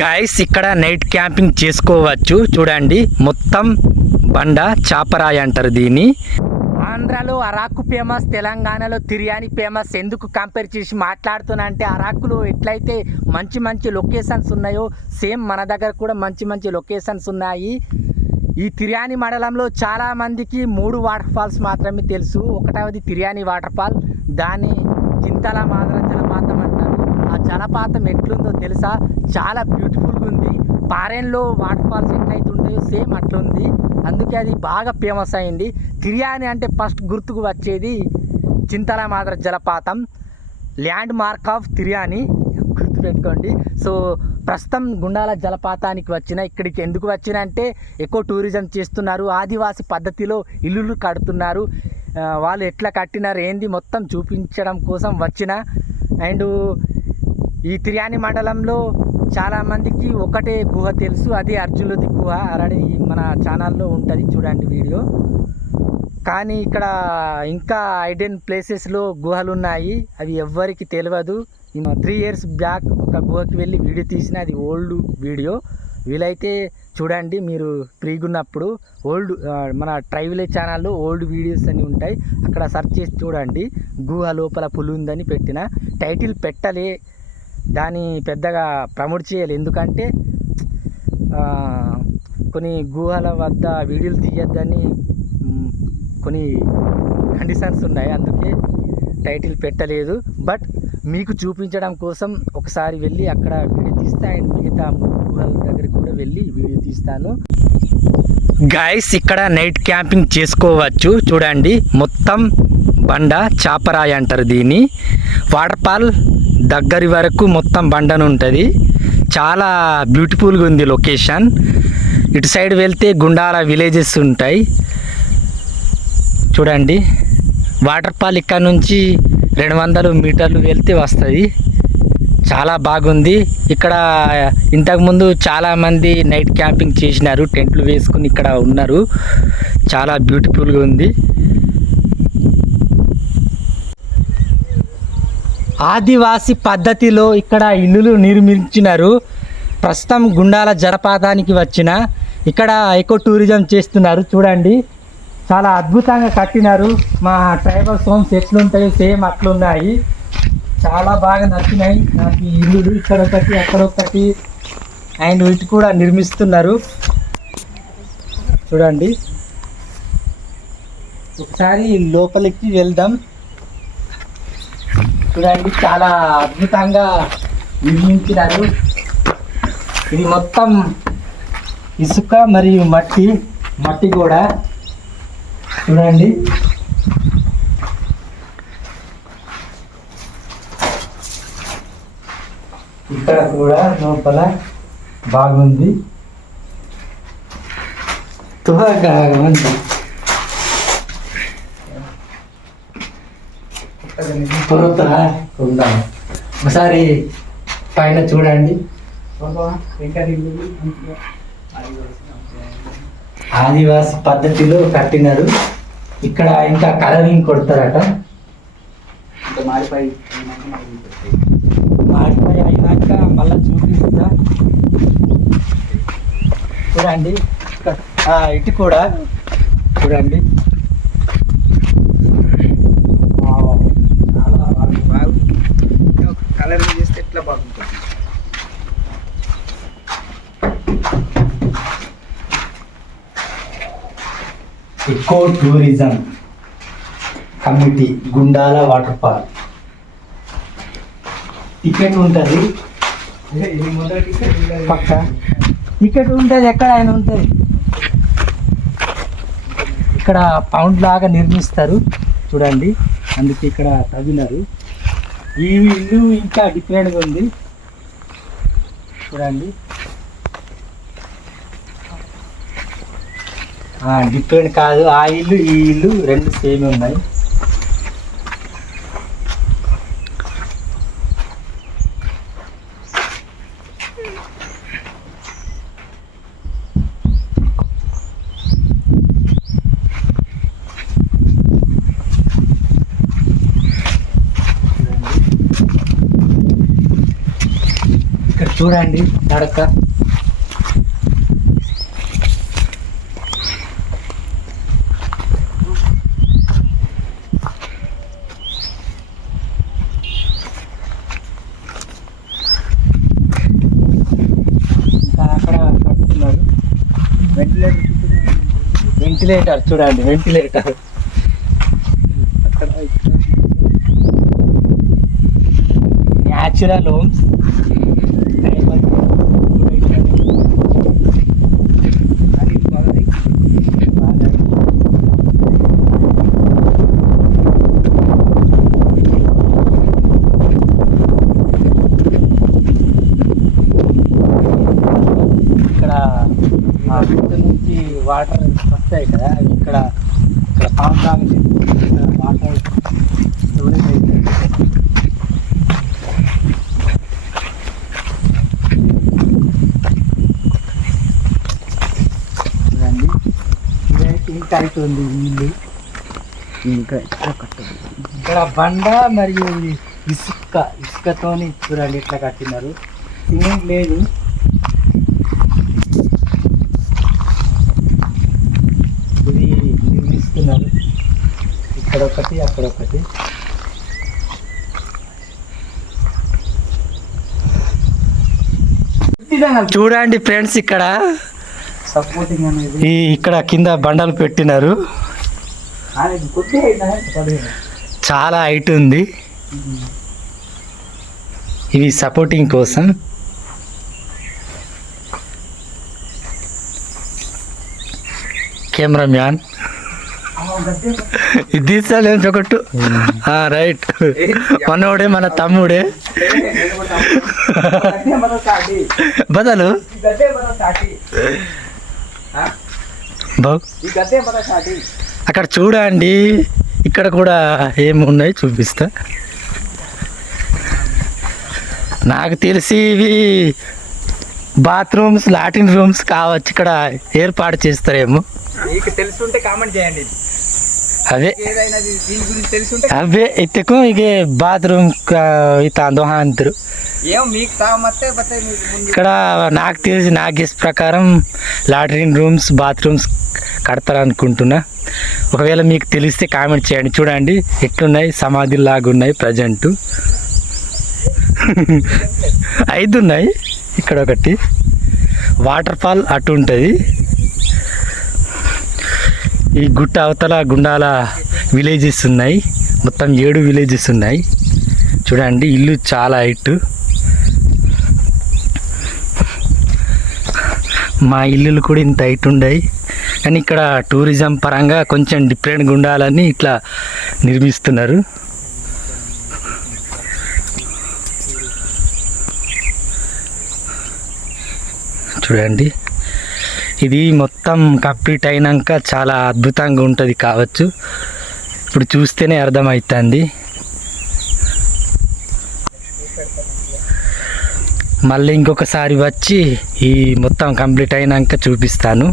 Guys ఇక్కడ night camping చేసుకోవచ్చు. చూడండి మొత్తం బండ చాపరాయి అంటారు దీన్ని. ఆంధ్రాలో అరాకు ఫేమస్, తెలంగాణలో తిర్యాని ఫేమస్. ఎందుకు కంపేర్ చేసి మాట్లాడుతున్నా అంటే అరాకులో ఎట్లయితే మంచి మంచి లొకేషన్స్ ఉన్నాయో సేమ్ మన దగ్గర కూడా మంచి మంచి లొకేషన్స్ ఉన్నాయి. ఈ తిర్యాని మండలంలో చాలామందికి 3 వాటర్ ఫాల్స్ మాత్రమే తెలుసు. ఒకటవది తిర్యాని వాటర్ ఫాల్, దాన్ని చింతల మాదర జలపాతం అంటారు. ఆ జలపాతం ఎట్లుందో తెలుసా? చాలా బ్యూటిఫుల్గా ఉంది. పారెన్లో వాటర్ ఫాల్స్ ఎట్లయితే ఉంటాయో సేమ్ అట్లుంది. అందుకే అది బాగా ఫేమస్ అయింది. తిర్యాని అంటే ఫస్ట్ గుర్తుకు వచ్చేది చింతల మాదర జలపాతం, ల్యాండ్ మార్క్ ఆఫ్ తిర్యాని, గుర్తుపెట్టుకోండి. సో ప్రస్తుతం గుండాల జలపాతానికి ఇక్కడికి ఎందుకు వచ్చిన అంటే ఎక్కువ టూరిజం చేస్తున్నారు. ఆదివాసి పద్ధతిలో ఇల్లులు కడుతున్నారు. వాళ్ళు ఎట్లా కట్టినారు ఏంది మొత్తం చూపించడం కోసం వచ్చిన. అండ్ ఈ తిర్యాని మండలంలో చాలామందికి ఒకటే గుహ తెలుసు, అది అర్జునుడి గుహ. ఆల్రెడీ మన ఛానల్లో ఉంటుంది, చూడండి వీడియో. కానీ ఇక్కడ ఇంకా ఐడెన్ ప్లేసెస్లో గుహలు ఉన్నాయి, అవి ఎవ్వరికి తెలియదు. 3 years బ్యాక్ ఒక గుహకి వెళ్ళి వీడియో తీసిన, అది ఓల్డ్ వీడియో. వీలైతే చూడండి మీరు ఫ్రీగా ఉన్నప్పుడు. మన ట్రైవిలేజ్ ఛానల్లో ఓల్డ్ వీడియోస్ అన్నీ ఉంటాయి, అక్కడ సెర్చ్ చేసి చూడండి. గుహ లోపల పులి ఉందని పెట్టిన. టైటిల్ పెట్టలే, దాన్ని పెద్దగా ప్రమోట్ చేయాలి. ఎందుకంటే కొన్ని గుహల వద్ద వీడియోలు తీయొద్దని కొన్ని కండిషన్స్ ఉన్నాయి, అందుకే టైటిల్ పెట్టలేదు. బట్ మీకు చూపించడం కోసం ఒకసారి వెళ్ళి అక్కడ వీడియో తీస్తా, అండ్ మిగతా గుహల దగ్గరికి కూడా వెళ్ళి వీడియో తీస్తాను. గైస్ ఇక్కడ నైట్ క్యాంపింగ్ చేసుకోవచ్చు. చూడండి మొత్తం బండ చాపరాయి అంటారు దీన్ని. వాటర్ ఫాల్ దగ్గరి వరకు మొత్తం బండను ఉంటుంది. చాలా బ్యూటిఫుల్గా ఉంది లొకేషన్. ఇటు సైడ్ వెళ్తే గుండాల విలేజెస్ ఉంటాయి. చూడండి వాటర్ ఫాల్ ఇక్కడ నుంచి 200 మీటర్లు వెళ్తే వస్తుంది. చాలా బాగుంది. ఇక్కడ ఇంతకుముందు చాలామంది నైట్ క్యాంపింగ్ చేసినారు, టెంట్లు వేసుకుని ఇక్కడ ఉన్నారు. చాలా బ్యూటిఫుల్గా ఉంది. ఆదివాసి పద్ధతిలో ఇక్కడ ఇల్లులు నిర్మించినారు. ప్రస్తుతం గుండాల జలపాతానికి వచ్చిన, ఇక్కడ ఎకో టూరిజం చేస్తున్నారు. చూడండి చాలా అద్భుతంగా కట్టినారు. మా ట్రైబల్ హోమ్స్ ఎట్లుంటాయో సేమ్ అట్లున్నాయి. చాలా బాగా నచ్చినాయి నాకు ఈ ఇల్లులు. ఇక్కడ ఒకటి, అక్కడ ఒకటి, అండ్ వీటి కూడా నిర్మిస్తున్నారు. చూడండి ఒకసారి లోపలికి వెళ్దాం. చూడండి చాలా అద్భుతంగా నిర్మించినారు. ఇది మొత్తం ఇసుక మరియు మట్టి కూడా. చూడండి ఇక్కడ కూడా లోపల బాగుంది. త్వరగా ఉందాం. ఒకసారి పైన చూడండి. ఆదివాసి పద్ధతిలో కట్టినారు. ఇక్కడ ఇంకా కలరింగ్ కొడతారట. మాడిపోయి అయినాక మళ్ళీ చూపిస్తా. చూడండి ఇటు కూడా చూడండి. కలరింగ్ చేస్తే ఎట్లా బాగుంటుంది. Eco tourism committee Gundala water fall. Ticket ఉంటుంది పక్క, టికెట్ ఉంటుంది ఎక్కడ ఆయన ఉంటుంది. ఇక్కడ పౌండ్ లాగా నిర్మిస్తారు చూడండి, అందుకే ఇక్కడ తవ్వినారు. ఈ ఇల్లు ఇంకా డిఫరెంట్గా ఉంది చూడండి. డిఫరెంట్ కాదు, ఆ ఇల్లు ఈ ఇల్లు రెండు సేమ్ ఉన్నాయి. చూడండి నడక. అక్కడ కట్టుతున్నారు వెంటిలేటర్. చూడండి వెంటిలేటర్. అక్కడ న్యాచురల్ హోమ్స్. నుంచి వాటర్ వస్తాయి కదా, ఇక్కడ ఇక్కడ పంప్ ఆగింది, వాటర్ స్టోరేజ్ అవుతుంది. చూడండి ఇదైతే ఇంకా అవుతుంది ఇల్లు. ఇంకా ఇక్కడ బండ మరియు ఇసుకతోని చూడండి ఇట్లా కట్టినారు. సిమెంట్ లేదు. ఇది నిర్మిస్తున్నారు. ఇక్కడ ఒకటి అక్కడ ఒకటి. చూడండి ఫ్రెండ్స్ ఇక్కడ సపోర్టింగ్ అనేది ఇక్కడ కింద బండలు పెట్టినారు. చాలా హైట్ ఉంది. ఇవి సపోర్టింగ్ కోసం. కెమెరామ్యాన్ ఇది తీసాలేం ఒకట్టు. రైట్, మనోడే మన తమ్ముడే. బదలు బావు అక్కడ చూడండి. ఇక్కడ కూడా ఏమున్నాయి చూపిస్తా. నాకు తెలిసి ఇవి బాత్రూమ్స్, లాట్రిన్ రూమ్స్ కావచ్చు. ఇక్కడ ఏర్పాటు చేస్తారేమో. మీకు తెలుసుంటే కామెంట్ చేయండి. అవే దీని గురించి తెలుసుంటే అవే ఇతకు ఇక బాత్రూమ్ అంతరు ఏం మీకు ఇక్కడ నాకు తెలిసి నా గెస్ ప్రకారం లాట్రిన్ రూమ్స్, బాత్రూమ్స్ కడతారనుకుంటున్నా. ఒకవేళ మీకు తెలిస్తే కామెంట్ చేయండి. చూడండి ఎట్లున్నాయి, సమాధిలాగా ఉన్నాయి. ప్రజెంట్ 5 ఉన్నాయి. ఇక్కడ ఒకటి వాటర్ ఫాల్ అటు ఉంటుంది. ఈ గుట్ట అవతల గుండాల విలేజెస్ ఉన్నాయి. మొత్తం 7 విలేజెస్ ఉన్నాయి. చూడండి ఇల్లు చాలా హైట్. మా ఇల్లులు కూడా ఇంత హైట్ ఉన్నాయి. కానీ ఇక్కడ టూరిజం పరంగా కొంచెం డిఫరెంట్గా ఉండాలని ఇట్లా నిర్మిస్తున్నారు. చూడండి ఇది మొత్తం కంప్లీట్ అయినాక చాలా అద్భుతంగా ఉంటుంది కావచ్చు. ఇప్పుడు చూస్తేనే అర్థమవుతుంది. మళ్ళీ ఇంకొకసారి వచ్చి ఈ మొత్తం కంప్లీట్ అయినాక చూపిస్తాను.